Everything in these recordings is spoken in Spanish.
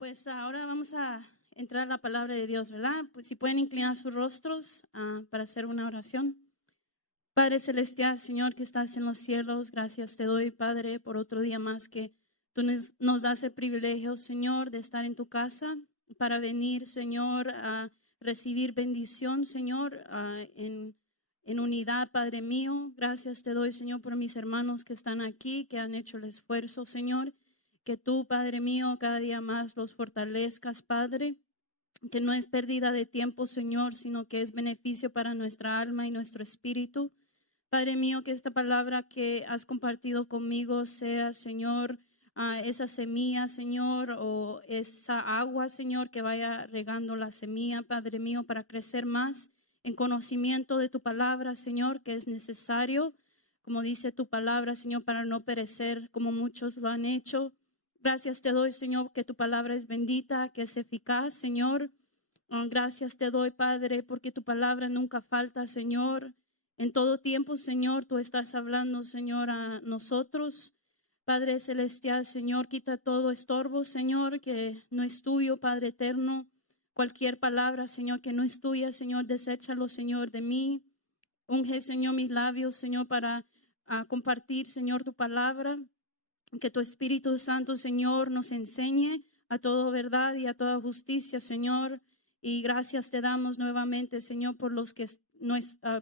Pues ahora vamos a entrar a la palabra de Dios, ¿verdad? Pues si pueden inclinar sus rostros para hacer una oración. Padre Celestial, Señor que estás en los cielos, gracias te doy, Padre, por otro día más que tú nos das el privilegio, Señor, de estar en tu casa para venir, Señor, a recibir bendición, Señor, en unidad, Padre mío. Gracias te doy, Señor, por mis hermanos que están aquí, que han hecho el esfuerzo, Señor. Que tú, Padre mío, cada día más los fortalezcas, Padre, que no es pérdida de tiempo, Señor, sino que es beneficio para nuestra alma y nuestro espíritu. Padre mío, que esta palabra que has compartido conmigo sea, Señor, esa semilla, Señor, o esa agua, Señor, que vaya regando la semilla, Padre mío, para crecer más en conocimiento de tu palabra, Señor, que es necesario, como dice tu palabra, Señor, para no perecer como muchos lo han hecho. Gracias te doy, Señor, que tu palabra es bendita, que es eficaz, Señor. Gracias te doy, Padre, porque tu palabra nunca falta, Señor. En todo tiempo, Señor, tú estás hablando, Señor, a nosotros. Padre Celestial, Señor, quita todo estorbo, Señor, que no es tuyo, Padre eterno. Cualquier palabra, Señor, que no es tuya, Señor, deséchalo, Señor, de mí. Unge, Señor, mis labios, Señor, para compartir, Señor, tu palabra. Que tu Espíritu Santo, Señor, nos enseñe a toda verdad y a toda justicia, Señor. Y gracias te damos nuevamente, Señor, por los que,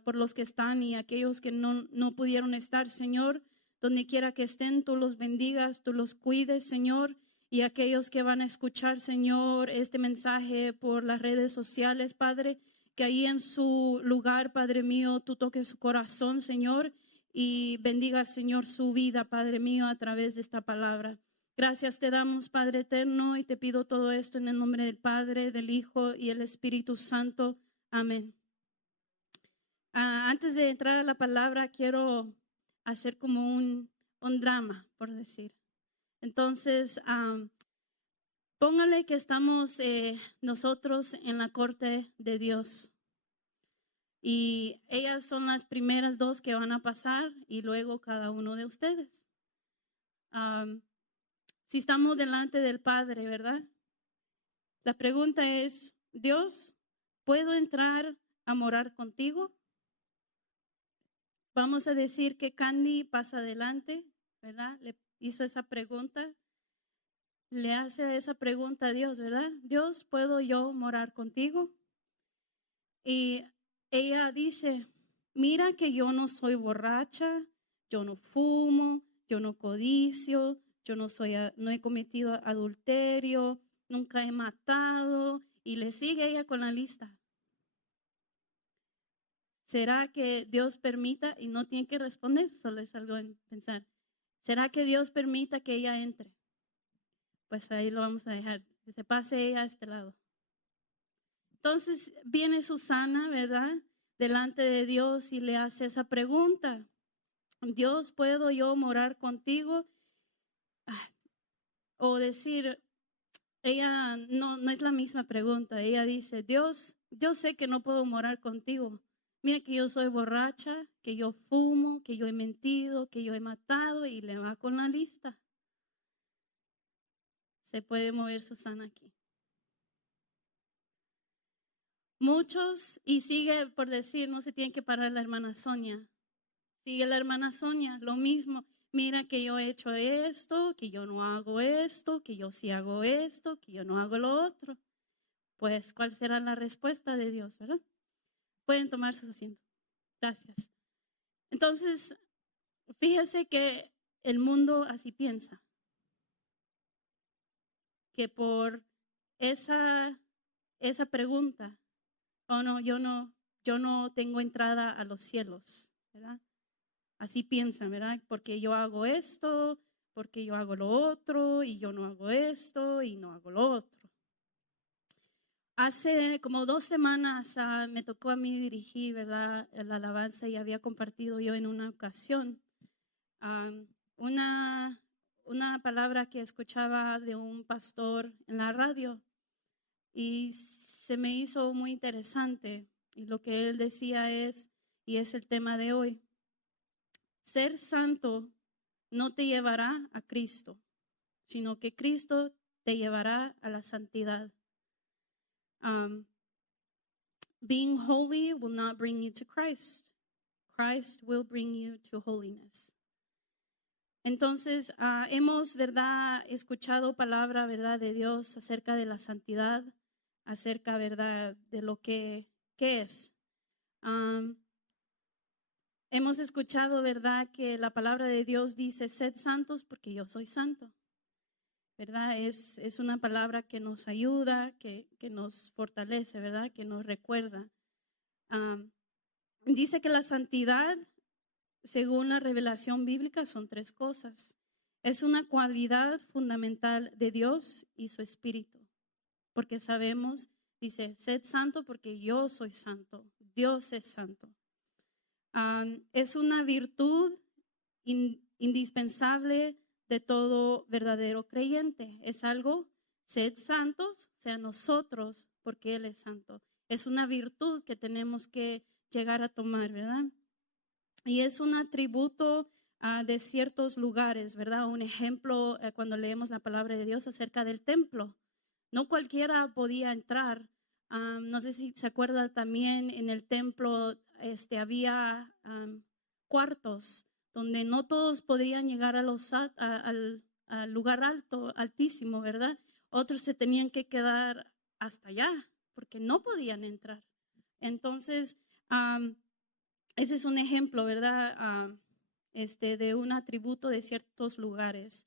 por los que están y aquellos que no pudieron estar, Señor. Donde quiera que estén, tú los bendigas, tú los cuides, Señor. Y aquellos que van a escuchar, Señor, este mensaje por las redes sociales, Padre, que ahí en su lugar, Padre mío, tú toques su corazón, Señor. Y bendiga, Señor, su vida, Padre mío, a través de esta palabra. Gracias te damos, Padre eterno, y te pido todo esto en el nombre del Padre, del Hijo y el Espíritu Santo. Amén. Antes de entrar a la palabra, quiero hacer como un drama, por decir. Entonces, póngale que estamos nosotros en la corte de Dios. Y ellas son las primeras dos que van a pasar y luego cada uno de ustedes. Si estamos delante del Padre, ¿verdad? La pregunta es, Dios, ¿puedo entrar a morar contigo? Vamos a decir que Candy pasa adelante, ¿verdad? Le hizo esa pregunta. Le hace esa pregunta a Dios, ¿verdad? Dios, ¿puedo yo morar contigo? Y ella dice, mira que yo no soy borracha, yo no fumo, yo no codicio, yo no he cometido adulterio, nunca he matado, y le sigue ella con la lista. ¿Será que Dios permita, y no tiene que responder, solo es algo en pensar, ¿será que Dios permita que ella entre? Pues ahí lo vamos a dejar, que se pase ella a este lado. Entonces viene Susana, ¿verdad? Delante de Dios y le hace esa pregunta. Dios, ¿puedo yo morar contigo? O decir, ella no es la misma pregunta. Ella dice, Dios, yo sé que no puedo morar contigo. Mira que yo soy borracha, que yo fumo, que yo he mentido, que yo he matado, y le va con la lista. Se puede mover Susana aquí. Muchos, y sigue por decir, no se tiene que parar la hermana Sonia. Sigue la hermana Sonia, lo mismo. Mira que yo he hecho esto, que yo no hago esto, que yo sí hago esto, que yo no hago lo otro. Pues, ¿cuál será la respuesta de Dios, verdad? Pueden tomar sus asientos. Gracias. Entonces, fíjese que el mundo así piensa. Que por esa pregunta, oh no, yo no tengo entrada a los cielos, ¿verdad? Así piensan, ¿verdad? Porque yo hago esto, porque yo hago lo otro, y yo no hago esto, y no hago lo otro. Hace como 2 semanas me tocó a mí dirigir, ¿verdad? La alabanza, y había compartido yo en una ocasión una palabra que escuchaba de un pastor en la radio, y se me hizo muy interesante. Y lo que él decía es, y es el tema de hoy, ser santo no te llevará a Cristo, sino que Cristo te llevará a la santidad. Being holy will not bring you to Christ. Christ will bring you to holiness. Entonces, hemos, ¿verdad?, escuchado palabra, ¿verdad?, de Dios acerca de la santidad, acerca, ¿verdad?, de lo que es. Hemos escuchado, ¿verdad?, que la palabra de Dios dice, sed santos porque yo soy santo. ¿Verdad? Es una palabra que nos ayuda, que nos fortalece, ¿verdad? Que nos recuerda. Dice que la santidad, según la revelación bíblica, son 3 cosas. Es una cualidad fundamental de Dios y su Espíritu. Porque sabemos, dice, sed santo porque yo soy santo. Dios es santo. Es una virtud indispensable de todo verdadero creyente. Es algo, sed santos, sea nosotros, porque Él es santo. Es una virtud que tenemos que llegar a tomar, ¿verdad? Y es un atributo de ciertos lugares, ¿verdad? Un ejemplo cuando leemos la palabra de Dios acerca del templo. No cualquiera podía entrar. No sé si se acuerda también en el templo había cuartos donde no todos podían llegar al lugar alto, altísimo, ¿verdad? Otros se tenían que quedar hasta allá porque no podían entrar. Entonces, ese es un ejemplo, ¿verdad? De un atributo de ciertos lugares.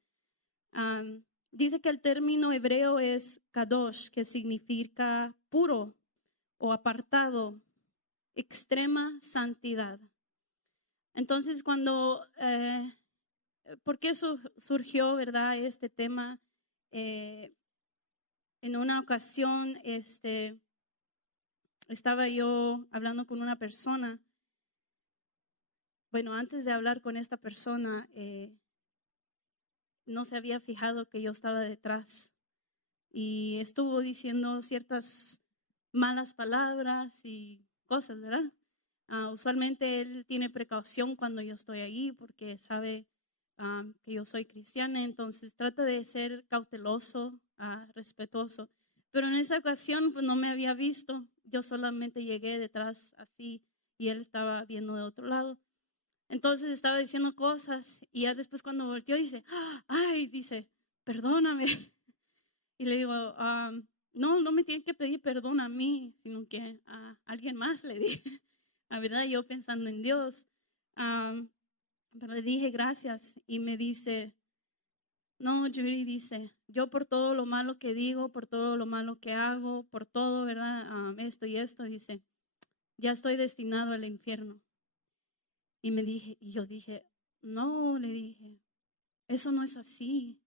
Dice que el término hebreo es kadosh, que significa puro o apartado, extrema santidad. Entonces, ¿por qué surgió, verdad, este tema? En una ocasión, estaba yo hablando con una persona. Bueno, antes de hablar con esta persona, no se había fijado que yo estaba detrás y estuvo diciendo ciertas malas palabras y cosas, ¿verdad? Usualmente él tiene precaución cuando yo estoy ahí porque sabe que yo soy cristiana, entonces trata de ser cauteloso, respetuoso. Pero en esa ocasión pues no me había visto, yo solamente llegué detrás así y él estaba viendo de otro lado. Entonces estaba diciendo cosas y ya después cuando volteó dice, ay, dice, perdóname. Y le digo, no me tienen que pedir perdón a mí, sino que a alguien más le dije. La verdad, yo pensando en Dios. Pero le dije gracias y me dice, no, Judy, dice, yo por todo lo malo que digo, por todo lo malo que hago, por todo, ¿verdad? Esto y esto, dice, ya estoy destinado al infierno. Y yo dije, no, le dije, eso no es así.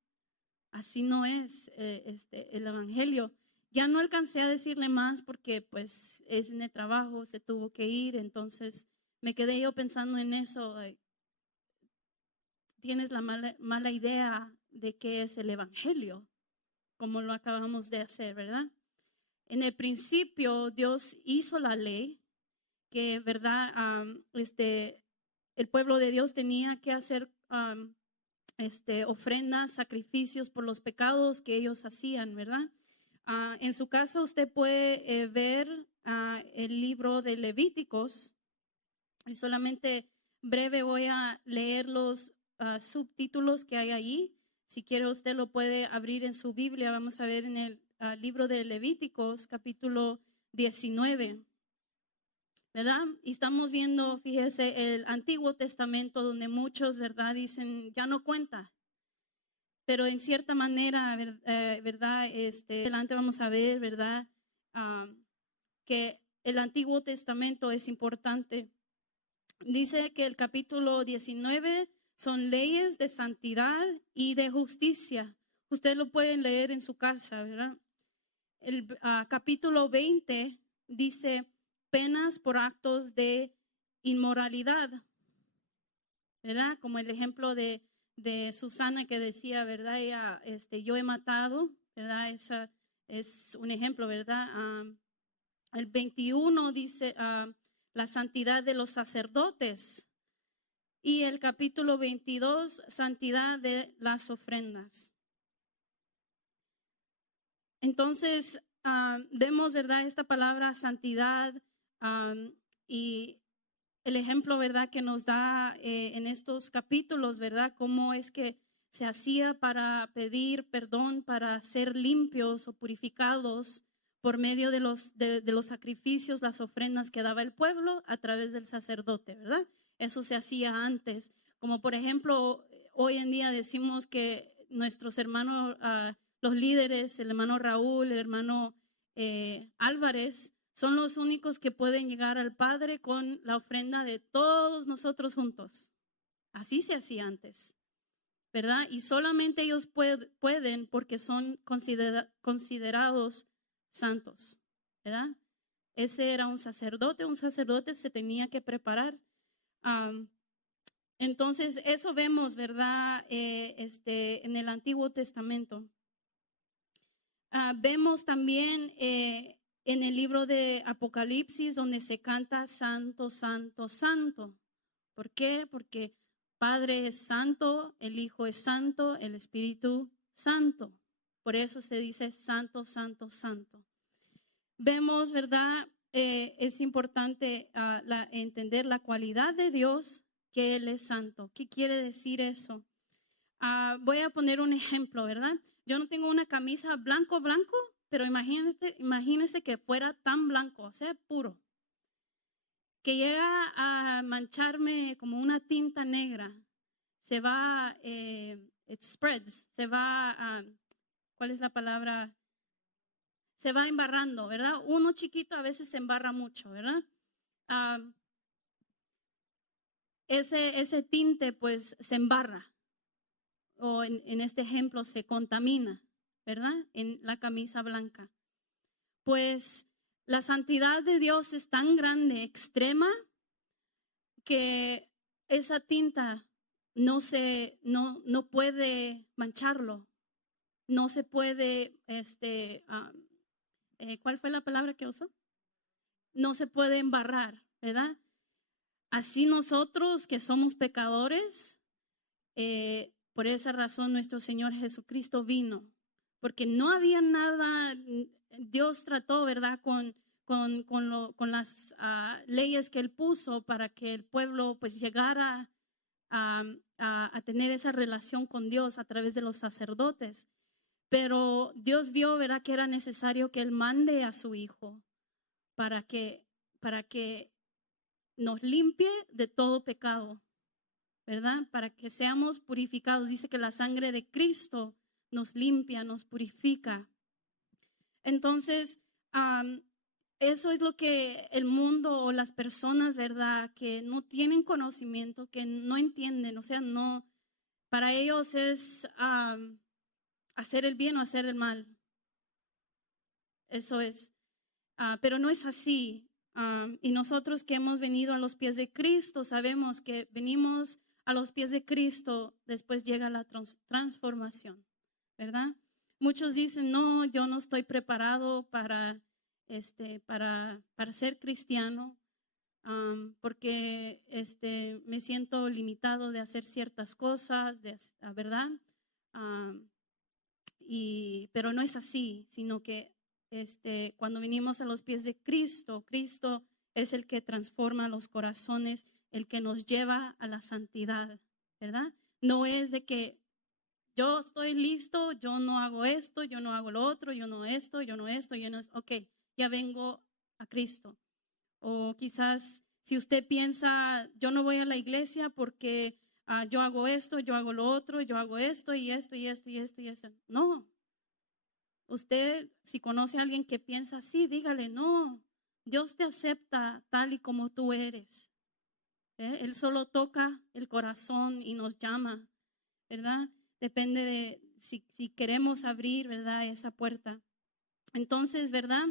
Así no es el evangelio. Ya no alcancé a decirle más porque pues es en el trabajo, se tuvo que ir, entonces me quedé yo pensando en eso. Tienes la mala idea de qué es el evangelio, como lo acabamos de hacer, ¿verdad? En el principio Dios hizo la ley que, ¿verdad? El pueblo de Dios tenía que hacer ofrendas, sacrificios por los pecados que ellos hacían, ¿verdad? En su casa usted puede ver el libro de Levíticos y solamente breve voy a leer los subtítulos que hay ahí. Si quiere usted lo puede abrir en su Biblia. Vamos a ver en el libro de Levíticos capítulo 19. ¿Verdad? Y estamos viendo, fíjese, el Antiguo Testamento donde muchos, ¿verdad? Dicen, ya no cuenta. Pero en cierta manera, ¿verdad? Adelante vamos a ver, ¿verdad? Que el Antiguo Testamento es importante. Dice que el capítulo 19 son leyes de santidad y de justicia. Usted lo pueden leer en su casa, ¿verdad? El capítulo 20 dice penas por actos de inmoralidad, ¿verdad? Como el ejemplo de Susana que decía, ¿verdad? Ella, yo he matado, ¿verdad? Esa es un ejemplo, ¿verdad? El 21 dice la santidad de los sacerdotes y el capítulo 22, santidad de las ofrendas. Entonces, vemos, ¿verdad? Esta palabra santidad y el ejemplo, ¿verdad? Que nos da en estos capítulos, ¿verdad? Cómo es que se hacía para pedir perdón, para ser limpios o purificados por medio de los sacrificios, las ofrendas que daba el pueblo a través del sacerdote, ¿verdad? Eso se hacía antes. Como por ejemplo, hoy en día decimos que nuestros hermanos, los líderes, el hermano Raúl, el hermano Álvarez, son los únicos que pueden llegar al Padre con la ofrenda de todos nosotros juntos. Así se hacía antes, ¿verdad? Y solamente ellos pueden porque son considerados santos, ¿verdad? Ese era un sacerdote se tenía que preparar. Entonces, eso vemos, ¿verdad? En el Antiguo Testamento. Vemos también en el libro de Apocalipsis donde se canta Santo, Santo, Santo. ¿Por qué? Porque Padre es santo, el Hijo es santo, el Espíritu santo. Por eso se dice Santo, Santo, Santo. Vemos, ¿verdad? Es importante entender la cualidad de Dios, que Él es santo. ¿Qué quiere decir eso? Voy a poner un ejemplo, ¿verdad? Yo no tengo una camisa blanco, pero imagínese que fuera tan blanco, o sea, puro, que llega a mancharme como una tinta negra. Se va, it spreads, se va, ¿cuál es la palabra? Se va embarrando, ¿verdad? Uno chiquito a veces se embarra mucho, ¿verdad? Ese tinte pues se embarra, o en este ejemplo se contamina, ¿verdad? En la camisa blanca. Pues la santidad de Dios es tan grande, extrema, que esa tinta no puede mancharlo, no se puede, ¿cuál fue la palabra que usó? No se puede embarrar, ¿verdad? Así nosotros que somos pecadores, por esa razón nuestro Señor Jesucristo vino, porque no había nada, Dios trató, ¿verdad? Con las leyes que Él puso para que el pueblo pues llegara a tener esa relación con Dios a través de los sacerdotes. Pero Dios vio, ¿verdad? Que era necesario que Él mande a su Hijo para que nos limpie de todo pecado, ¿verdad? Para que seamos purificados. Dice que la sangre de Cristo nos limpia, nos purifica. Entonces, eso es lo que el mundo o las personas, ¿verdad? Que no tienen conocimiento, que no entienden, o sea, no, para ellos es hacer el bien o hacer el mal. Eso es. Pero no es así. Y nosotros que hemos venido a los pies de Cristo, sabemos que venimos a los pies de Cristo, después llega la transformación, ¿verdad? Muchos dicen, no, yo no estoy preparado para ser cristiano, porque me siento limitado de hacer ciertas cosas, ¿verdad? Pero no es así, sino que cuando venimos a los pies de Cristo, Cristo es el que transforma los corazones, el que nos lleva a la santidad, ¿verdad? No es de que yo estoy listo, yo no hago esto, yo no hago lo otro, yo no esto, yo no esto, yo no esto. Ok, ya vengo a Cristo. O quizás si usted piensa, yo no voy a la iglesia porque yo hago esto, yo hago lo otro, yo hago esto y esto y esto y esto y esto. No. Usted, si conoce a alguien que piensa así, dígale, no, Dios te acepta tal y como tú eres. Él solo toca el corazón y nos llama, ¿verdad? Depende de si queremos abrir, ¿verdad? Esa puerta. Entonces, ¿verdad?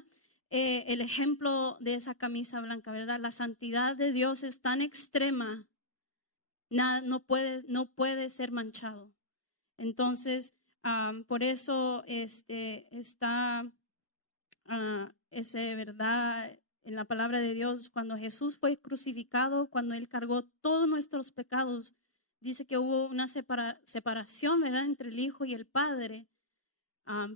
El ejemplo de esa camisa blanca, ¿verdad? La santidad de Dios es tan extrema, no puede ser manchado. Entonces, por eso está ese, ¿verdad? En la palabra de Dios, cuando Jesús fue crucificado, cuando Él cargó todos nuestros pecados, dice que hubo una separación, ¿verdad? Entre el Hijo y el Padre.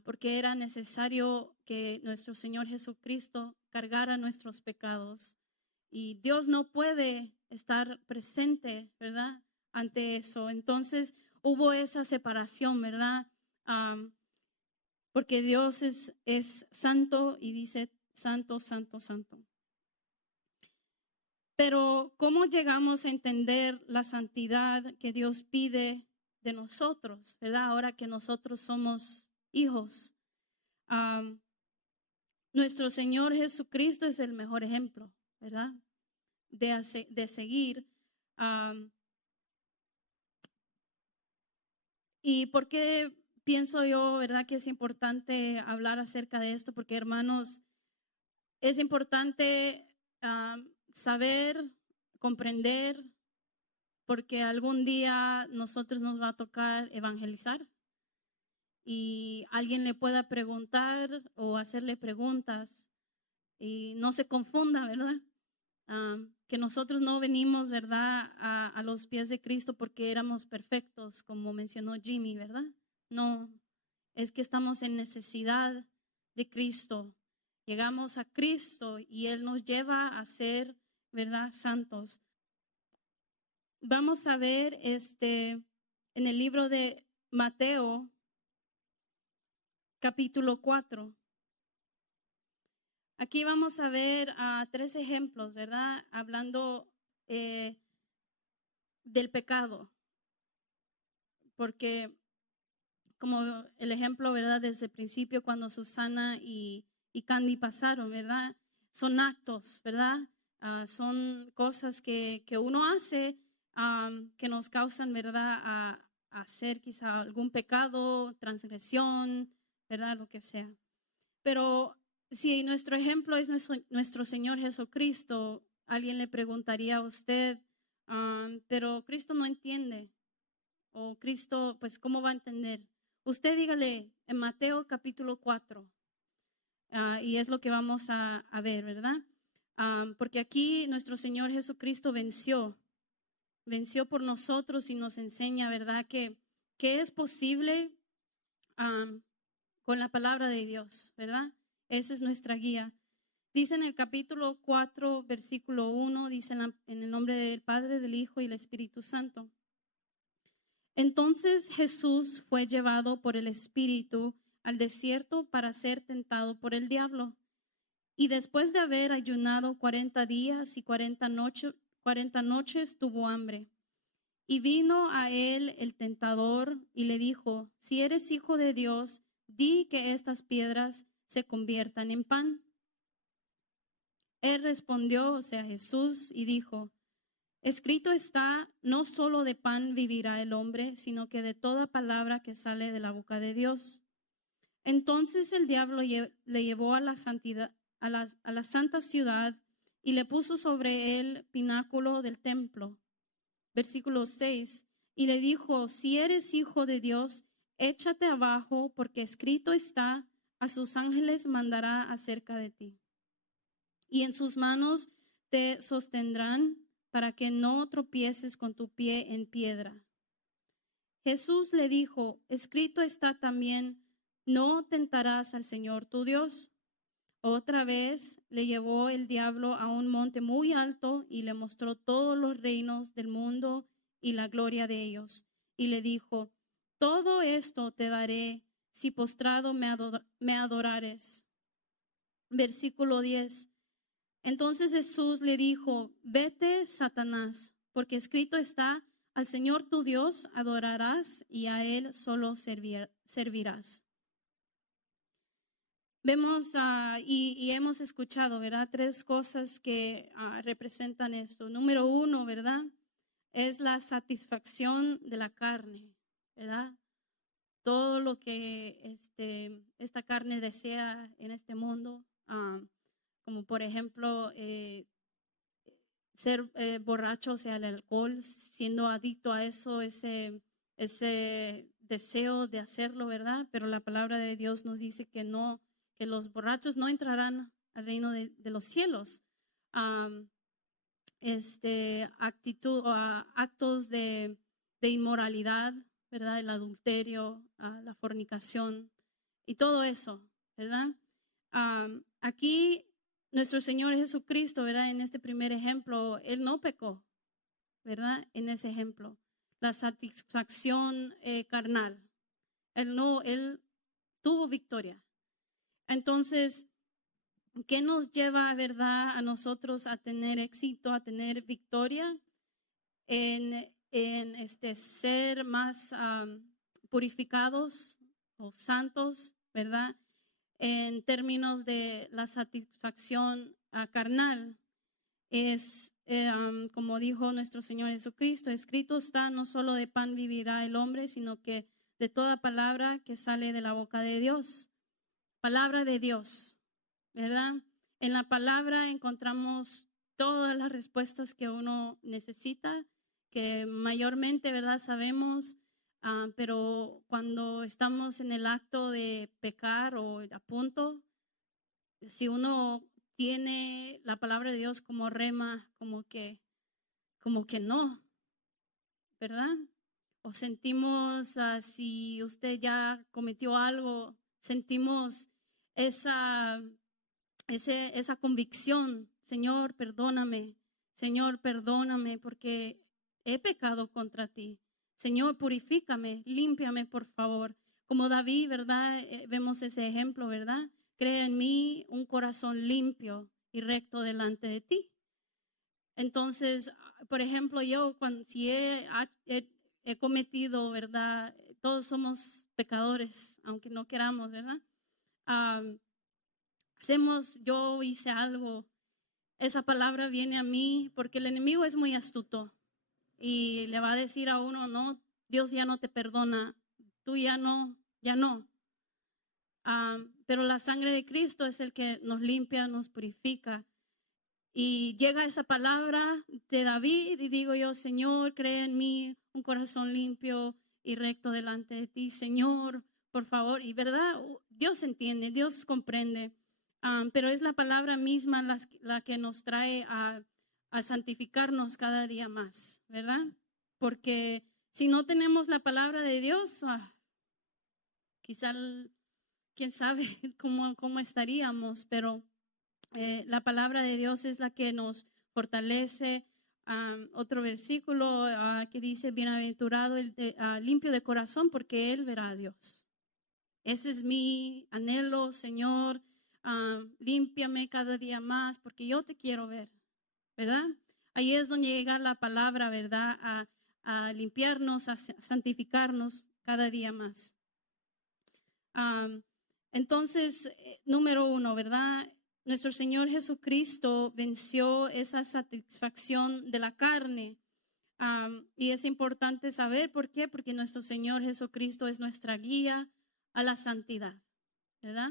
porque era necesario que nuestro Señor Jesucristo cargara nuestros pecados. Y Dios no puede estar presente, ¿verdad? Ante eso. Entonces hubo esa separación, ¿verdad? Porque Dios es santo y dice santo, santo, santo. Pero ¿cómo llegamos a entender la santidad que Dios pide de nosotros, ¿verdad? Ahora que nosotros somos hijos. Nuestro Señor Jesucristo es el mejor ejemplo, ¿verdad? De seguir. ¿Y por qué pienso yo, verdad, que es importante hablar acerca de esto? Porque, hermanos, es importante saber, comprender, porque algún día nosotros nos va a tocar evangelizar y alguien le pueda preguntar o hacerle preguntas y no se confunda, ¿verdad? Que nosotros no venimos, ¿verdad?, a los pies de Cristo porque éramos perfectos, como mencionó Jimmy, ¿verdad? No, es que estamos en necesidad de Cristo. Llegamos a Cristo y Él nos lleva a ser, ¿verdad?, santos. Vamos a ver en el libro de Mateo, capítulo 4. Aquí vamos a ver 3 ejemplos, ¿verdad? Hablando del pecado, porque como el ejemplo, ¿verdad? Desde el principio cuando Susana y Candy pasaron, ¿verdad? Son actos, ¿verdad? Son cosas que uno hace que nos causan, ¿verdad? A hacer quizá algún pecado, transgresión, ¿verdad? Lo que sea. Pero si nuestro ejemplo es nuestro Señor Jesucristo, alguien le preguntaría a usted, pero Cristo no entiende, o Cristo, pues, ¿cómo va a entender? Usted dígale en Mateo capítulo 4, y es lo que vamos a ver, ¿verdad? Porque aquí nuestro Señor Jesucristo venció por nosotros y nos enseña, ¿verdad? Que es posible con la palabra de Dios, ¿verdad? Esa es nuestra guía. Dice en el capítulo 4, versículo 1, dice en el nombre del Padre, del Hijo y del Espíritu Santo. Entonces Jesús fue llevado por el Espíritu al desierto para ser tentado por el diablo. Y después de haber ayunado 40 días y 40 noches, tuvo hambre. Y vino a él el tentador y le dijo, si eres hijo de Dios, di que estas piedras se conviertan en pan. Él respondió, o sea, Jesús, y dijo, escrito está, no solo de pan vivirá el hombre, sino que de toda palabra que sale de la boca de Dios. Entonces el diablo le llevó a la santa ciudad y le puso sobre el pináculo del templo. Versículo 6. Y le dijo, si eres hijo de Dios, échate abajo, porque escrito está, a sus ángeles mandará acerca de ti. Y en sus manos te sostendrán para que no tropieces con tu pie en piedra. Jesús le dijo, escrito está también, no tentarás al Señor tu Dios. Otra vez le llevó el diablo a un monte muy alto y le mostró todos los reinos del mundo y la gloria de ellos. Y le dijo, todo esto te daré si postrado me adorares. Versículo 10. Entonces Jesús le dijo, vete, Satanás, porque escrito está, al Señor tu Dios adorarás y a Él solo servirás. Vemos y hemos escuchado, ¿verdad? 3 cosas que representan esto. Número 1, ¿verdad? Es la satisfacción de la carne, ¿verdad? Todo lo que esta carne desea en este mundo, como por ejemplo ser borracho, o sea, el alcohol, siendo adicto a eso, ese deseo de hacerlo, ¿verdad? Pero la palabra de Dios nos dice que no, que los borrachos no entrarán al reino de los cielos. Actos de inmoralidad, ¿verdad? El adulterio, la fornicación, y todo eso, ¿verdad? Aquí nuestro Señor Jesucristo, ¿verdad? En este primer ejemplo, Él no pecó, ¿verdad? En ese ejemplo, la satisfacción carnal. Él tuvo victoria. Entonces, ¿qué nos lleva, verdad, a nosotros a tener éxito, a tener victoria en ser más purificados o santos, verdad? En términos de la satisfacción carnal, es como dijo nuestro Señor Jesucristo, escrito está, no solo de pan vivirá el hombre, sino que de toda palabra que sale de la boca de Dios. Palabra de Dios, ¿verdad? En la palabra encontramos todas las respuestas que uno necesita, que mayormente, ¿verdad? Sabemos, pero cuando estamos en el acto de pecar o a punto, si uno tiene la palabra de Dios como rema, como que no, ¿verdad? O sentimos, si usted ya cometió algo, sentimos esa convicción, Señor, perdóname porque he pecado contra ti. Señor, purifícame, límpiame, por favor. Como David, ¿verdad? Vemos ese ejemplo, ¿verdad? Crea en mí un corazón limpio y recto delante de ti. Entonces, por ejemplo, yo si he cometido, ¿verdad? Todos somos pecadores, aunque no queramos, ¿verdad? Yo hice algo, esa palabra viene a mí porque el enemigo es muy astuto y le va a decir a uno, no, Dios ya no te perdona, tú ya no. Pero la sangre de Cristo es el que nos limpia, nos purifica. Y llega esa palabra de David y digo yo, Señor, crea en mí un corazón limpio y recto delante de ti, Señor, por favor. Y verdad, Dios entiende, Dios comprende, pero es la palabra misma la que nos trae a santificarnos cada día más, ¿verdad? Porque si no tenemos la palabra de Dios, quizá, quién sabe cómo estaríamos, pero la palabra de Dios es la que nos fortalece. Otro versículo que dice, bienaventurado el limpio de corazón, porque él verá a Dios. Ese es mi anhelo, Señor. Límpiame cada día más, porque yo te quiero ver, ¿verdad? Ahí es donde llega la palabra, ¿verdad? A limpiarnos, a santificarnos cada día más. Entonces, número uno, ¿verdad? Nuestro Señor Jesucristo venció esa satisfacción de la carne. Y es importante saber por qué, porque nuestro Señor Jesucristo es nuestra guía a la santidad, ¿verdad?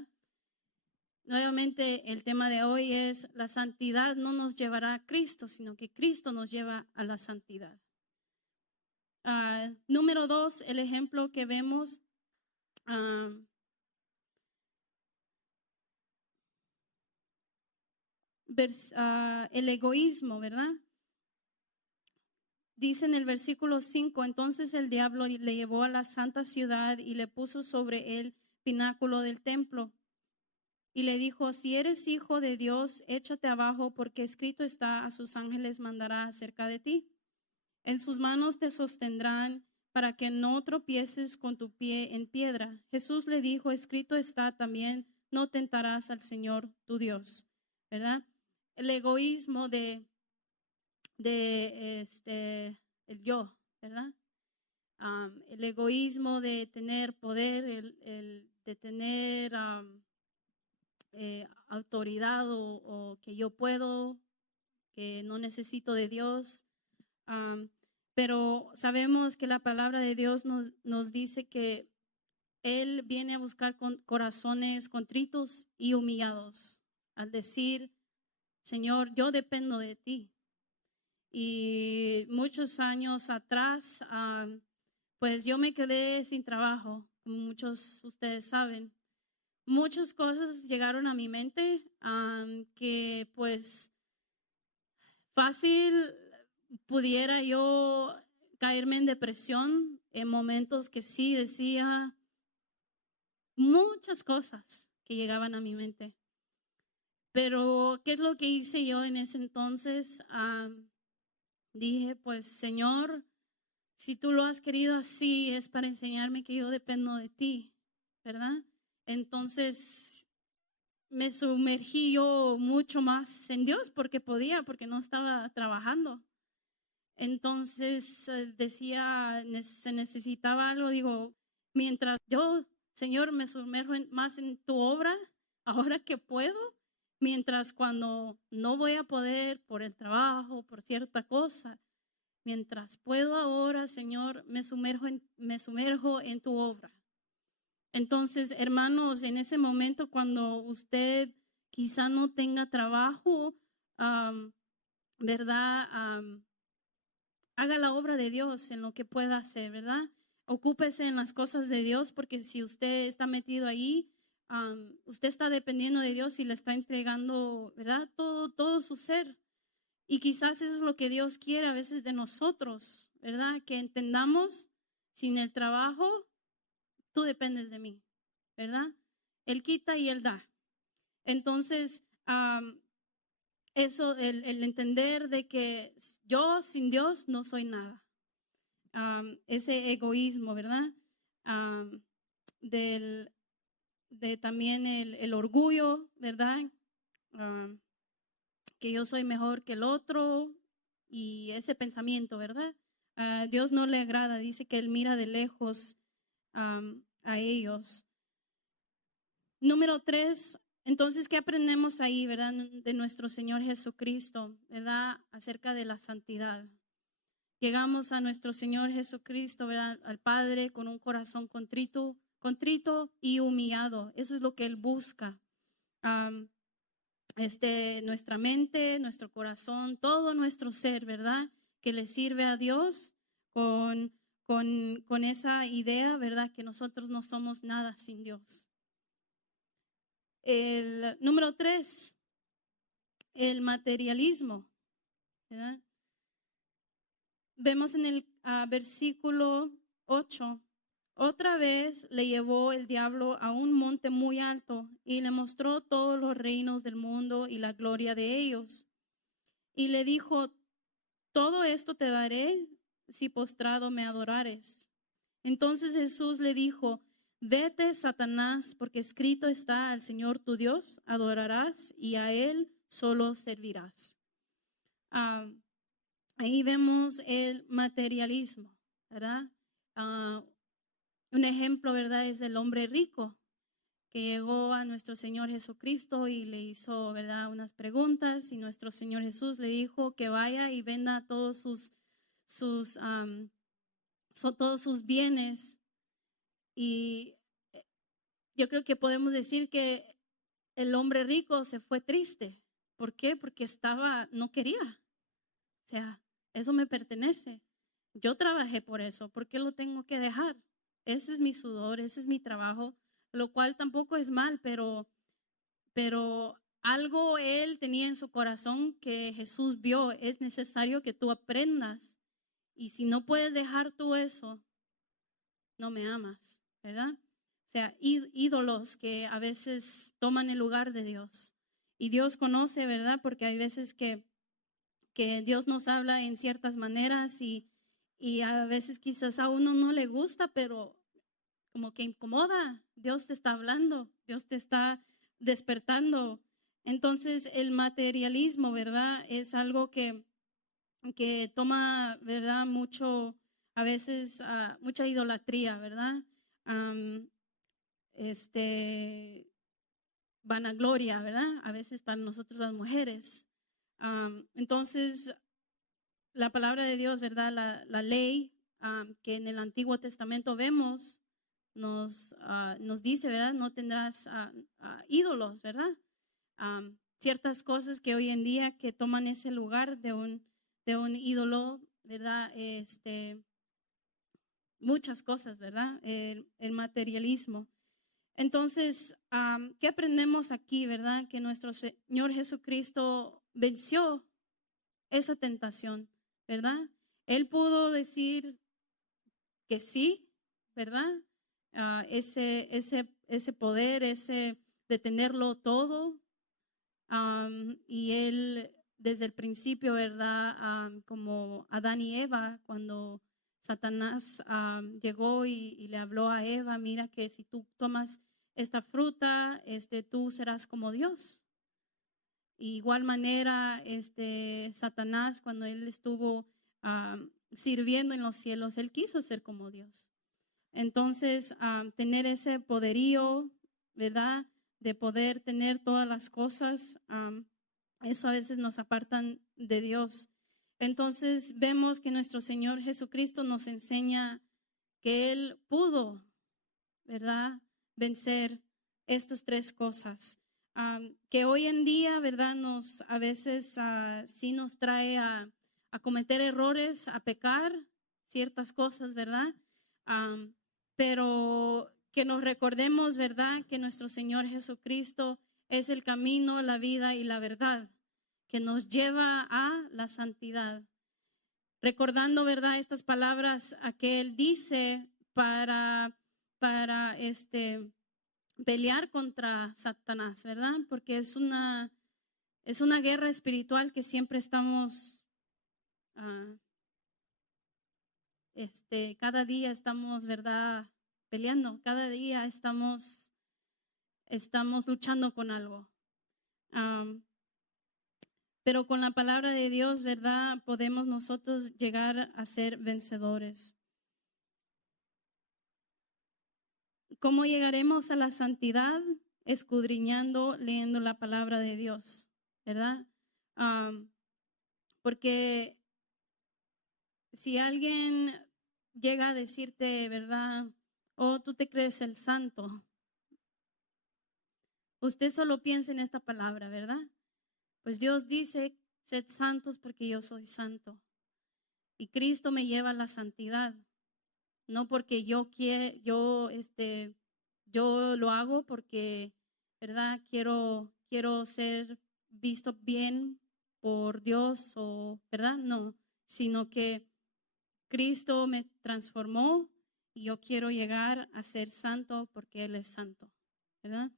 Nuevamente, el tema de hoy es la santidad no nos llevará a Cristo, sino que Cristo nos lleva a la santidad. Número dos, el ejemplo que vemos, el egoísmo, ¿verdad? Dice en el versículo 5, entonces el diablo le llevó a la santa ciudad y le puso sobre el pináculo del templo. Y le dijo, si eres hijo de Dios, échate abajo, porque escrito está, a sus ángeles mandará acerca de ti. En sus manos te sostendrán para que no tropieces con tu pie en piedra. Jesús le dijo, escrito está también, no tentarás al Señor tu Dios, ¿verdad? El egoísmo de el yo, ¿verdad? El egoísmo de tener poder, el de tener autoridad o que yo puedo, que no necesito de Dios. Pero sabemos que la palabra de Dios nos dice que Él viene a buscar con corazones contritos y humillados, al decir, Señor, yo dependo de ti. Y muchos años atrás, pues yo me quedé sin trabajo, como muchos de ustedes saben. Muchas cosas llegaron a mi mente que pues fácil pudiera yo caerme en depresión en momentos que sí decía, muchas cosas que llegaban a mi mente. Pero, ¿qué es lo que hice yo en ese entonces? Dije, pues, Señor, si tú lo has querido así, es para enseñarme que yo dependo de ti, ¿verdad? Entonces, me sumergí yo mucho más en Dios porque podía, porque no estaba trabajando. Entonces, decía, se necesitaba algo, digo, mientras yo, Señor, me sumerjo más en tu obra, ahora que puedo, mientras cuando no voy a poder por el trabajo, por cierta cosa, mientras puedo ahora, Señor, me sumerjo en tu obra. Entonces, hermanos, en ese momento cuando usted quizá no tenga trabajo, ¿verdad? Haga la obra de Dios en lo que pueda hacer, ¿verdad? Ocúpese en las cosas de Dios, porque si usted está metido ahí, usted está dependiendo de Dios y le está entregando, ¿verdad? Todo su ser. Y quizás eso es lo que Dios quiere a veces de nosotros, ¿verdad? Que entendamos, sin el trabajo, tú dependes de mí, ¿verdad? Él quita y Él da. Entonces, eso, el entender de que yo sin Dios no soy nada. Ese egoísmo, ¿verdad? Um, de también el orgullo, ¿verdad? Que yo soy mejor que el otro y ese pensamiento, ¿verdad? Dios no le agrada, dice que Él mira de lejos a ellos. Número 3, entonces, ¿qué aprendemos ahí, verdad? De nuestro Señor Jesucristo, ¿verdad? Acerca de la santidad. Llegamos a nuestro Señor Jesucristo, ¿verdad? Al Padre con un corazón contrito y humillado. Eso es lo que Él busca. Nuestra mente, nuestro corazón, todo nuestro ser, ¿verdad? Que le sirve a Dios con esa idea, ¿verdad? Que nosotros no somos nada sin Dios. El número 3, el materialismo, ¿verdad? Vemos en el versículo 8, otra vez le llevó el diablo a un monte muy alto y le mostró todos los reinos del mundo y la gloria de ellos. Y le dijo, todo esto te daré si postrado me adorares. Entonces Jesús le dijo, vete, Satanás, porque escrito está, al Señor tu Dios adorarás y a Él solo servirás. Ahí vemos el materialismo, ¿verdad? Un ejemplo, ¿verdad? Es el hombre rico que llegó a nuestro Señor Jesucristo y le hizo, ¿verdad? Unas preguntas y nuestro Señor Jesús le dijo que vaya y venda todos todos sus bienes. Y yo creo que podemos decir que el hombre rico se fue triste. ¿Por qué? Porque no quería. O sea, eso me pertenece. Yo trabajé por eso. ¿Por qué lo tengo que dejar? Ese es mi sudor, ese es mi trabajo, lo cual tampoco es mal, pero algo él tenía en su corazón que Jesús vio. Es necesario que tú aprendas. Y si no puedes dejar tú eso, no me amas, ¿verdad? O sea, ídolos que a veces toman el lugar de Dios. Y Dios conoce, ¿verdad? Porque hay veces que Dios nos habla en ciertas maneras y a veces quizás a uno no le gusta, pero como que incomoda. Dios te está hablando, Dios te está despertando. Entonces el materialismo, ¿verdad? Es algo que toma, ¿verdad? Mucho, a veces mucha idolatría, ¿verdad? Vanagloria, ¿verdad? A veces para nosotros las mujeres. Entonces, la palabra de Dios, ¿verdad? La ley que en el Antiguo Testamento vemos, nos dice, ¿verdad? No tendrás ídolos, ¿verdad? Ciertas cosas que hoy en día que toman ese lugar de un ídolo, ¿verdad? Muchas cosas, ¿verdad? El materialismo. Entonces, ¿qué aprendemos aquí, verdad? Que nuestro Señor Jesucristo venció esa tentación, ¿verdad? Él pudo decir que sí, ¿verdad? ese poder, ese de tenerlo todo. Y él desde el principio, ¿verdad? Como Adán y Eva, cuando Satanás llegó y le habló a Eva, mira que si tú tomas esta fruta, tú serás como Dios. Igual manera, Satanás, cuando él estuvo sirviendo en los cielos, él quiso ser como Dios. Entonces, tener ese poderío, ¿verdad? De poder tener todas las cosas, eso a veces nos apartan de Dios. Entonces, vemos que nuestro Señor Jesucristo nos enseña que Él pudo, ¿verdad? Vencer estas tres cosas. Que hoy en día, ¿verdad? A veces sí nos trae a cometer errores, a pecar ciertas cosas, ¿verdad? Pero que nos recordemos, ¿verdad? Que nuestro Señor Jesucristo es el camino, la vida y la verdad, que nos lleva a la santidad. Recordando, ¿verdad? Estas palabras a que Él dice para pelear contra Satanás, ¿verdad? Porque es una guerra espiritual que siempre estamos, cada día estamos, ¿verdad? Peleando, cada día estamos luchando con algo. Pero con la palabra de Dios, ¿verdad? Podemos nosotros llegar a ser vencedores. ¿Cómo llegaremos a la santidad? Escudriñando, leyendo la palabra de Dios, ¿verdad? Porque si alguien llega a decirte, ¿verdad? Oh, tú te crees el santo. Usted solo piensa en esta palabra, ¿verdad? Pues Dios dice, sed santos porque yo soy santo. Y Cristo me lleva a la santidad. No porque yo lo hago porque, ¿verdad? Quiero ser visto bien por Dios o, ¿verdad? No, sino que Cristo me transformó y yo quiero llegar a ser santo porque Él es santo, ¿verdad?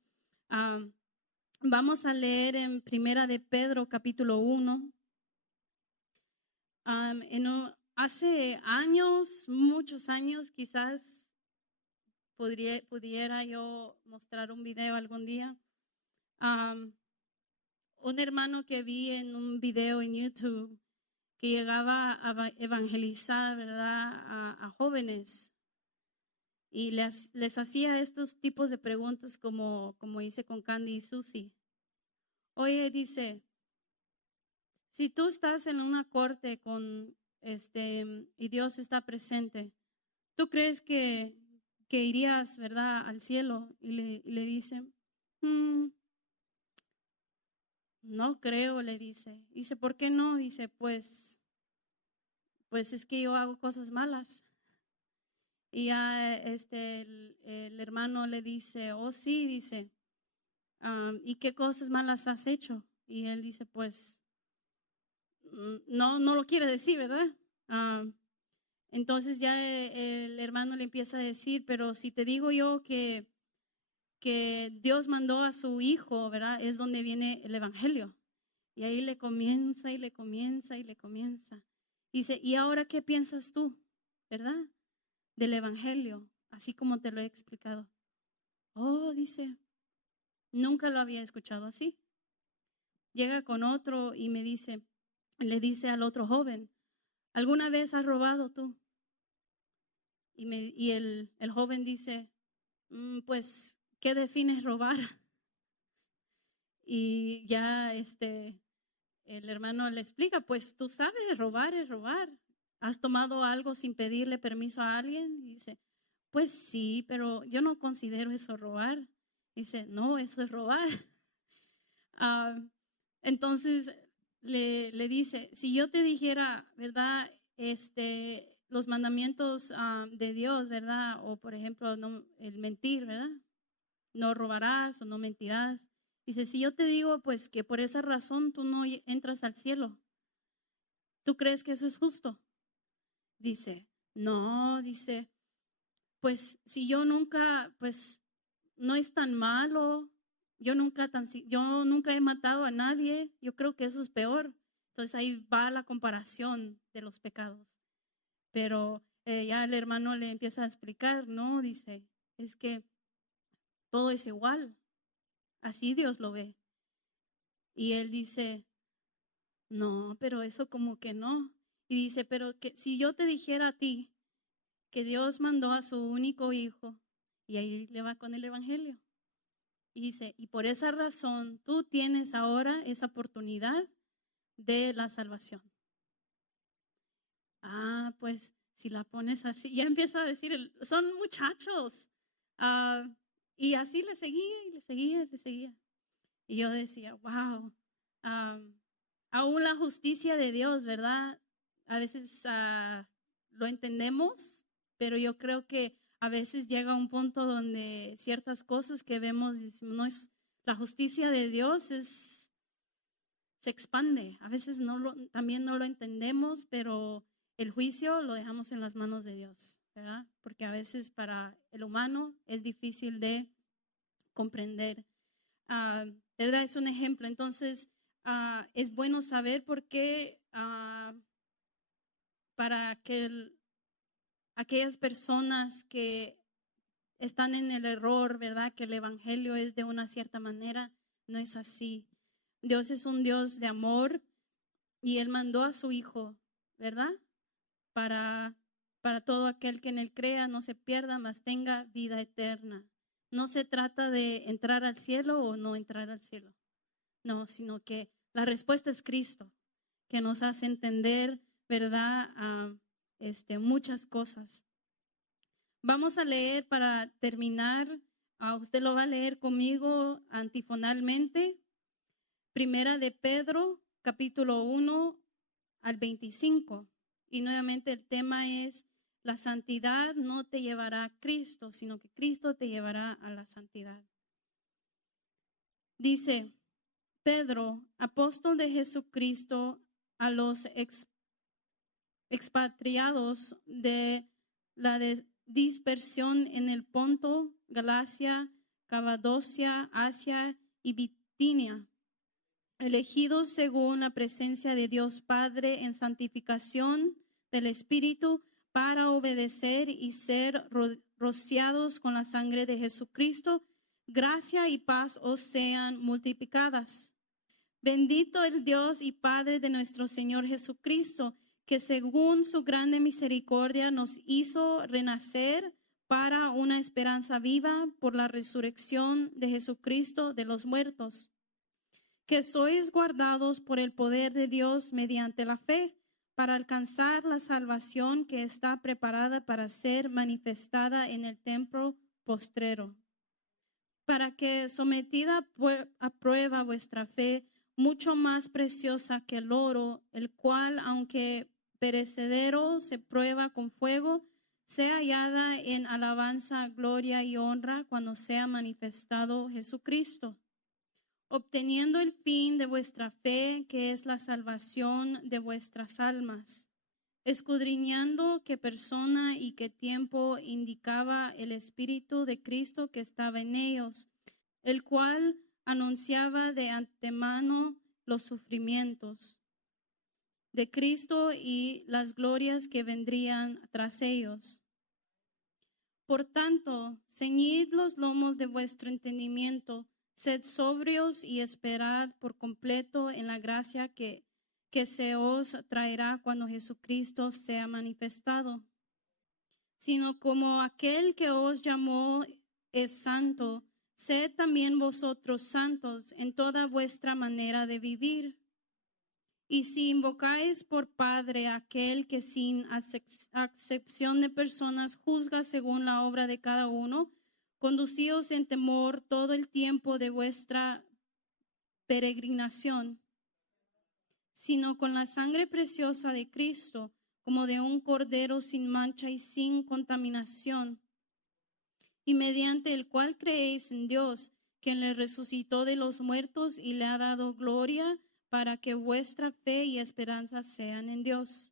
Vamos a leer en Primera de Pedro, capítulo 1. Hace años, muchos años, quizás pudiera yo mostrar un video algún día. Un hermano que vi en un video en YouTube que llegaba a evangelizar, ¿verdad? A jóvenes y les hacía estos tipos de preguntas como hice con Candy y Susie. Oye, dice, si tú estás en una corte y Dios está presente, ¿tú crees que irías, verdad, al cielo? Y le dice, no creo, le dice. Dice, ¿por qué no? Dice, pues es que yo hago cosas malas. Y ya el hermano le dice, oh sí, dice, ¿y qué cosas malas has hecho? Y él dice, pues no lo quiere decir, ¿verdad? Entonces ya el hermano le empieza a decir, pero si te digo yo que Dios mandó a su hijo, ¿verdad? Es donde viene el evangelio. Y ahí le comienza y le comienza y le comienza. Dice, ¿y ahora qué piensas tú, verdad? Del evangelio, así como te lo he explicado. Oh, dice, nunca lo había escuchado así. Llega con otro y le dice al otro joven, ¿alguna vez has robado tú? Y el joven dice, pues, ¿qué defines robar? Y ya el hermano le explica, pues tú sabes, robar es robar. ¿Has tomado algo sin pedirle permiso a alguien? Y dice, pues sí, pero yo no considero eso robar. Dice, no, eso es robar. Entonces le dice, si yo te dijera, ¿verdad? Los mandamientos de Dios, ¿verdad? O por ejemplo, no, el mentir, ¿verdad? No robarás o no mentirás. Dice, si yo te digo, pues que por esa razón tú no entras al cielo, ¿tú crees que eso es justo? Dice, no, dice, pues si yo nunca, pues no es tan malo, yo nunca he matado a nadie, yo creo que eso es peor. Entonces ahí va la comparación de los pecados. Pero ya el hermano le empieza a explicar, no, dice, es que todo es igual, así Dios lo ve. Y él dice, no, pero eso como que no. Y dice, pero que si yo te dijera a ti que Dios mandó a su único hijo, y ahí le va con el evangelio. Y dice, y por esa razón tú tienes ahora esa oportunidad de la salvación. Ah, pues si la pones así, ya empieza a decir, son muchachos. Ah, y así le seguía y le seguía y le seguía. Y yo decía, wow, aún la justicia de Dios, ¿verdad? A veces lo entendemos, pero yo creo que a veces llega un punto donde ciertas cosas que vemos, no es, la justicia de Dios se expande. A veces también no lo entendemos, pero el juicio lo dejamos en las manos de Dios, ¿verdad? Porque a veces para el humano es difícil de comprender. ¿Verdad? Es un ejemplo. Entonces, es bueno saber por qué para que aquellas personas que están en el error, ¿verdad? Que el evangelio es de una cierta manera, no es así. Dios es un Dios de amor y Él mandó a su Hijo, ¿verdad? Para, para todo aquel que en Él crea, no se pierda, mas tenga vida eterna. No se trata de entrar al cielo o no entrar al cielo. No, sino que la respuesta es Cristo, que nos hace entender, ¿verdad? Muchas cosas. Vamos a leer para terminar, usted lo va a leer conmigo antifonalmente, Primera de Pedro, capítulo 1 al 25. Y nuevamente el tema es, la santidad no te llevará a Cristo, sino que Cristo te llevará a la santidad. Dice, Pedro, apóstol de Jesucristo, a los expatriados de la dispersión en el Ponto, Galacia, Capadocia, Asia y Bitinia, elegidos según la presencia de Dios Padre en santificación del Espíritu para obedecer y ser rociados con la sangre de Jesucristo, gracia y paz os sean multiplicadas. Bendito el Dios y Padre de nuestro Señor Jesucristo, que según su grande misericordia nos hizo renacer para una esperanza viva por la resurrección de Jesucristo de los muertos, que sois guardados por el poder de Dios mediante la fe para alcanzar la salvación que está preparada para ser manifestada en el tiempo postrero, para que sometida a prueba vuestra fe, mucho más preciosa que el oro, el cual, aunque perecedero, se prueba con fuego, sea hallada en alabanza, gloria y honra cuando sea manifestado Jesucristo, obteniendo el fin de vuestra fe, que es la salvación de vuestras almas, escudriñando qué persona y qué tiempo indicaba el Espíritu de Cristo que estaba en ellos, el cual anunciaba de antemano los sufrimientos de Cristo y las glorias que vendrían tras ellos. Por tanto, ceñid los lomos de vuestro entendimiento, sed sobrios y esperad por completo en la gracia que se os traerá cuando Jesucristo sea manifestado. Sino como aquel que os llamó es santo, sed también vosotros santos en toda vuestra manera de vivir. Y si invocáis por Padre aquel que sin acepción de personas juzga según la obra de cada uno, conducíos en temor todo el tiempo de vuestra peregrinación, sino con la sangre preciosa de Cristo, como de un cordero sin mancha y sin contaminación, y mediante el cual creéis en Dios, quien le resucitó de los muertos y le ha dado gloria, para que vuestra fe y esperanza sean en Dios.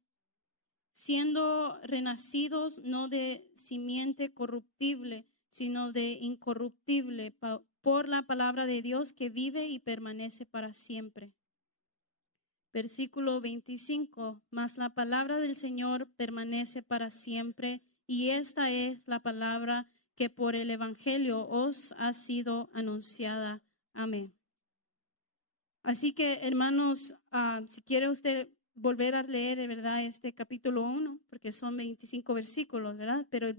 siendo renacidos no de simiente corruptible, sino de incorruptible, por la palabra de Dios que vive y permanece para siempre. Versículo 25, mas la palabra del Señor permanece para siempre, y esta es la palabra que por el Evangelio os ha sido anunciada. Amén. Así que, hermanos, si quiere usted volver a leer, ¿verdad? Este capítulo 1, porque son 25 versículos, ¿verdad? Pero el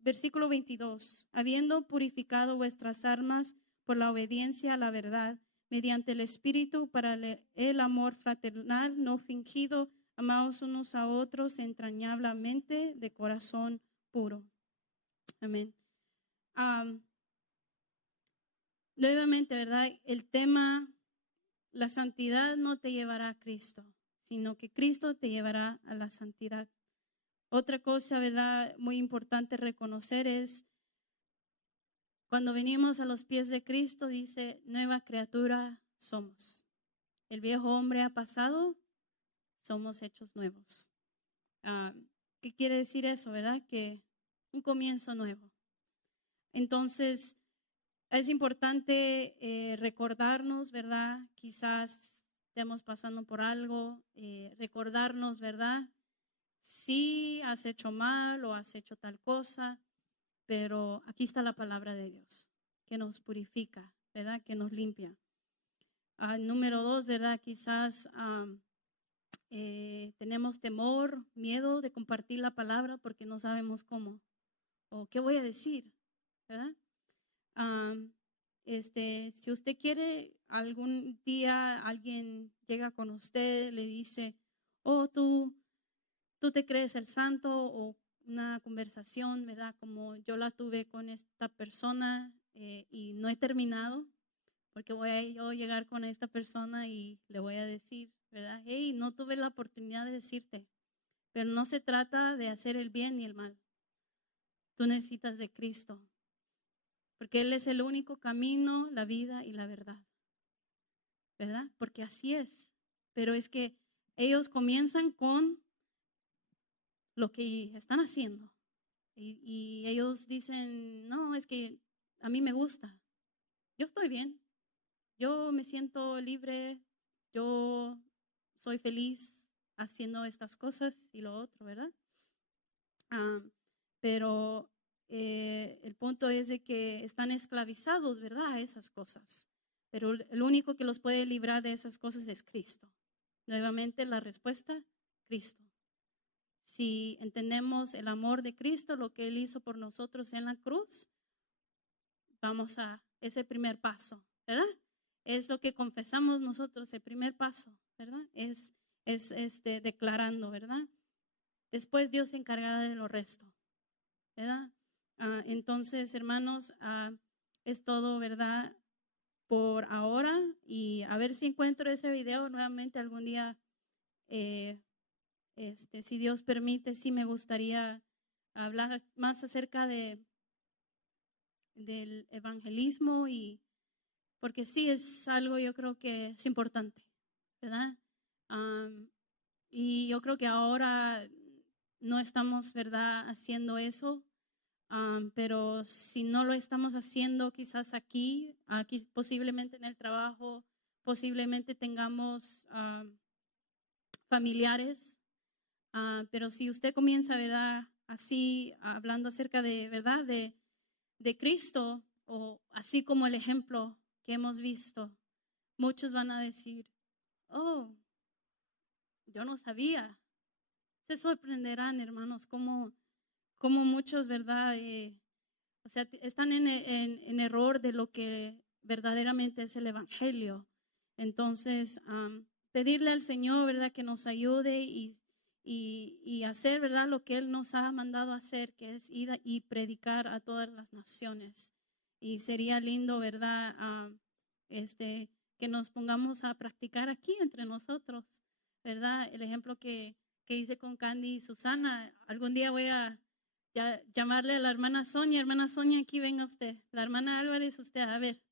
versículo 22, habiendo purificado vuestras almas por la obediencia a la verdad, mediante el Espíritu para el amor fraternal no fingido, amaos unos a otros entrañablemente de corazón puro. Amén. Nuevamente, ¿verdad? El tema, la santidad no te llevará a Cristo, sino que Cristo te llevará a la santidad. Otra cosa, ¿verdad? Muy importante reconocer es cuando venimos a los pies de Cristo, dice, nueva criatura somos. El viejo hombre ha pasado, somos hechos nuevos. ¿Qué quiere decir eso, verdad? Que un comienzo nuevo. Entonces, es importante recordarnos, ¿verdad? Quizás estemos pasando por algo, recordarnos, ¿verdad? Sí, has hecho mal o has hecho tal cosa, pero aquí está la palabra de Dios, que nos purifica, ¿verdad? Que nos limpia. Número 2, ¿verdad? Quizás tenemos temor, miedo de compartir la palabra porque no sabemos cómo o qué voy a decir, ¿verdad? Si usted quiere, algún día alguien llega con usted, le dice, oh, tú te crees el santo, o una conversación, ¿verdad? Como yo la tuve con esta persona y no he terminado, porque voy a yo llegar con esta persona y le voy a decir, ¿verdad? Hey, no tuve la oportunidad de decirte, pero no se trata de hacer el bien ni el mal. Tú necesitas de Cristo, porque Él es el único camino, la vida y la verdad, ¿verdad? Porque así es. Pero es que ellos comienzan con lo que están haciendo y ellos dicen, no, es que a mí me gusta, yo estoy bien, yo me siento libre, yo soy feliz haciendo estas cosas y lo otro, ¿verdad? Pero el punto es de que están esclavizados, ¿verdad? A esas cosas. Pero el único que los puede librar de esas cosas es Cristo. Nuevamente la respuesta, Cristo. Si entendemos el amor de Cristo, lo que Él hizo por nosotros en la cruz, vamos a ese primer paso, ¿verdad? Es lo que confesamos nosotros, el primer paso, ¿verdad? Es declarando, ¿verdad? Después Dios se encargará de lo resto, ¿verdad? Entonces, hermanos, es todo, ¿verdad? Por ahora, y a ver si encuentro ese video nuevamente algún día. Si Dios permite, sí me gustaría hablar más acerca del evangelismo, y porque sí es algo, yo creo que es importante, ¿verdad? Y yo creo que ahora no estamos, ¿verdad?, haciendo eso. Pero si no lo estamos haciendo quizás aquí posiblemente en el trabajo, posiblemente tengamos familiares, pero si usted comienza, ¿verdad?, así hablando acerca de, ¿verdad?, de Cristo, o así como el ejemplo que hemos visto, muchos van a decir, oh, yo no sabía. Se sorprenderán, hermanos, como muchos, ¿verdad?, o sea, están en error de lo que verdaderamente es el Evangelio. Entonces, pedirle al Señor, ¿verdad?, que nos ayude y hacer, ¿verdad?, lo que Él nos ha mandado hacer, que es ir y predicar a todas las naciones. Y sería lindo, ¿verdad?, que nos pongamos a practicar aquí entre nosotros, ¿verdad? El ejemplo que hice con Candy y Susana. Algún día voy a llamarle a la hermana Sonia, aquí venga usted. La hermana Álvarez, usted, a ver,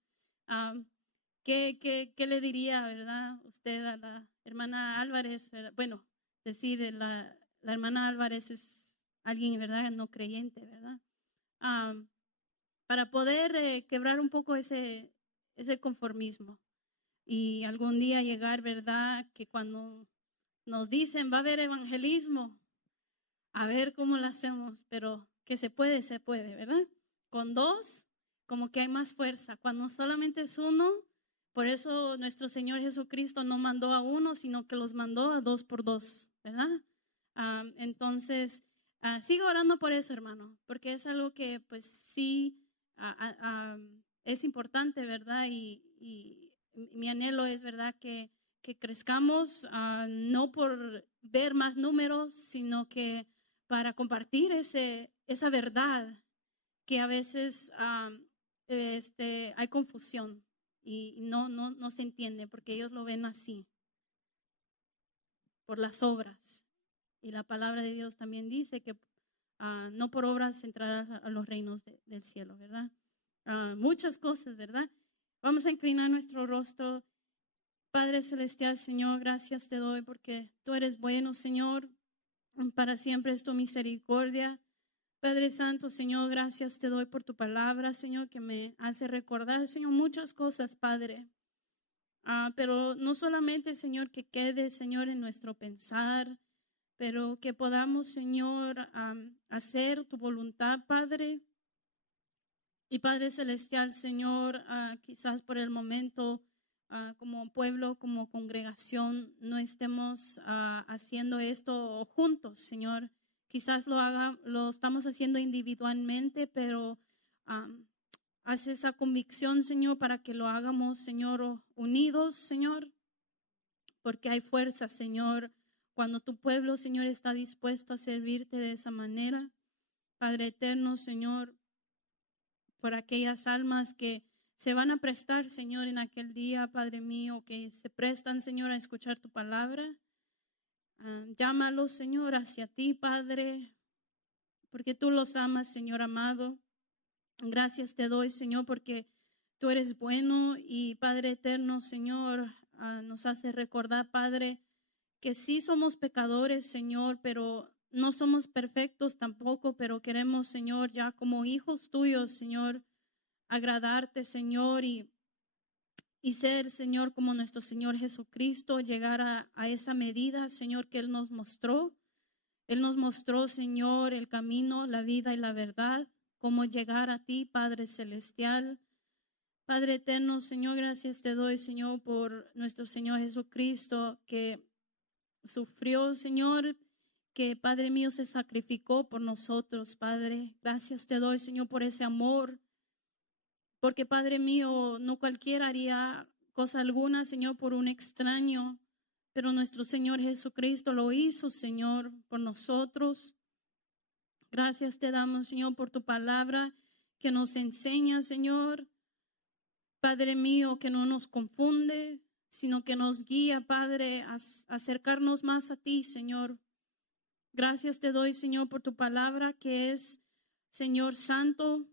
¿qué le diría, verdad, usted a la hermana Álvarez? ¿Verdad? Bueno, decir la hermana Álvarez es alguien, ¿verdad? No creyente, ¿verdad? Para poder quebrar un poco ese conformismo y algún día llegar, ¿verdad? Que cuando nos dicen va a haber evangelismo, a ver cómo lo hacemos, pero que se puede, ¿verdad? Con dos, como que hay más fuerza. Cuando solamente es uno, por eso nuestro Señor Jesucristo no mandó a uno, sino que los mandó a dos por dos, ¿verdad? Entonces, sigo orando por eso, hermano, porque es algo que pues sí es importante, ¿verdad? Y mi anhelo es, ¿verdad? Que crezcamos, no por ver más números, sino que para compartir esa verdad que a veces hay confusión y no se entiende porque ellos lo ven así, por las obras. Y la palabra de Dios también dice que no por obras entrarás a los reinos del cielo, ¿verdad? Muchas cosas, ¿verdad? Vamos a inclinar nuestro rostro. Padre Celestial, Señor, gracias te doy porque tú eres bueno, Señor. Para siempre es tu misericordia. Padre Santo, Señor, gracias te doy por tu palabra, Señor, que me hace recordar, Señor, muchas cosas, Padre. Pero no solamente, Señor, que quede, Señor, en nuestro pensar, pero que podamos, Señor, hacer tu voluntad, Padre. Y Padre Celestial, Señor, quizás por el momento, como pueblo, como congregación, no estemos haciendo esto juntos, Señor. Quizás lo estamos haciendo individualmente, pero haz esa convicción, Señor, para que lo hagamos, Señor, unidos, Señor, porque hay fuerza, Señor, cuando tu pueblo, Señor, está dispuesto a servirte de esa manera. Padre eterno, Señor, por aquellas almas que se van a prestar, Señor, en aquel día, Padre mío, que se prestan, Señor, a escuchar tu palabra. Llámalos, Señor, hacia ti, Padre, porque tú los amas, Señor amado. Gracias te doy, Señor, porque tú eres bueno y Padre eterno, Señor, nos hace recordar, Padre, que sí somos pecadores, Señor, pero no somos perfectos tampoco, pero queremos, Señor, ya como hijos tuyos, Señor, agradarte, Señor, y ser, Señor, como nuestro Señor Jesucristo, llegar a esa medida, Señor, que Él nos mostró. Él nos mostró, Señor, el camino, la vida y la verdad, cómo llegar a ti, Padre Celestial. Padre eterno, Señor, gracias te doy, Señor, por nuestro Señor Jesucristo, que sufrió, Señor, que Padre mío se sacrificó por nosotros, Padre. Gracias te doy, Señor, por ese amor. Porque, Padre mío, no cualquiera haría cosa alguna, Señor, por un extraño, pero nuestro Señor Jesucristo lo hizo, Señor, por nosotros. Gracias te damos, Señor, por tu palabra que nos enseña, Señor. Padre mío, que no nos confunde, sino que nos guía, Padre, a acercarnos más a ti, Señor. Gracias te doy, Señor, por tu palabra que es, Señor Santo.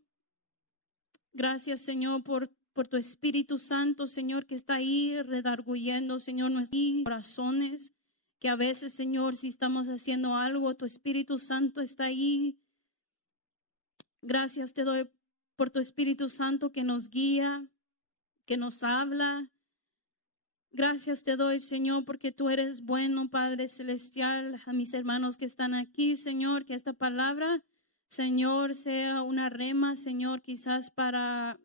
Gracias, Señor, por tu Espíritu Santo, Señor, que está ahí redarguyendo, Señor, nuestros corazones, que a veces, Señor, si estamos haciendo algo, tu Espíritu Santo está ahí. Gracias te doy por tu Espíritu Santo que nos guía, que nos habla. Gracias te doy, Señor, porque tú eres bueno, Padre Celestial. A mis hermanos que están aquí, Señor, que esta palabra, Señor, sea una rema, Señor, quizás para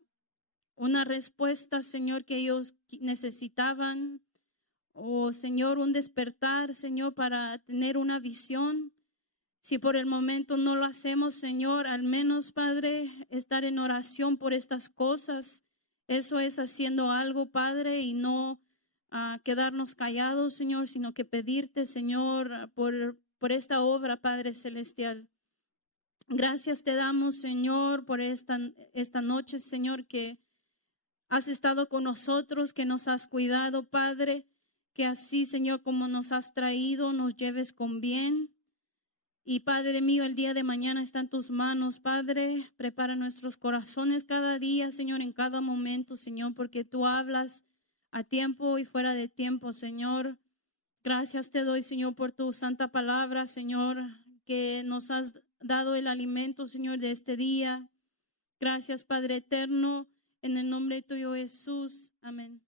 una respuesta, Señor, que ellos necesitaban. O, Señor, un despertar, Señor, para tener una visión. Si por el momento no lo hacemos, Señor, al menos, Padre, estar en oración por estas cosas. Eso es haciendo algo, Padre, y no quedarnos callados, Señor, sino que pedirte, Señor, por esta obra, Padre Celestial. Gracias te damos, Señor, por esta noche, Señor, que has estado con nosotros, que nos has cuidado, Padre, que así, Señor, como nos has traído, nos lleves con bien. Y Padre mío, el día de mañana está en tus manos, Padre. Prepara nuestros corazones cada día, Señor, en cada momento, Señor, porque tú hablas a tiempo y fuera de tiempo, Señor. Gracias te doy, Señor, por tu santa palabra, Señor, que nos has dado el alimento, Señor, de este día. Gracias, Padre eterno, en el nombre tuyo, Jesús. Amén.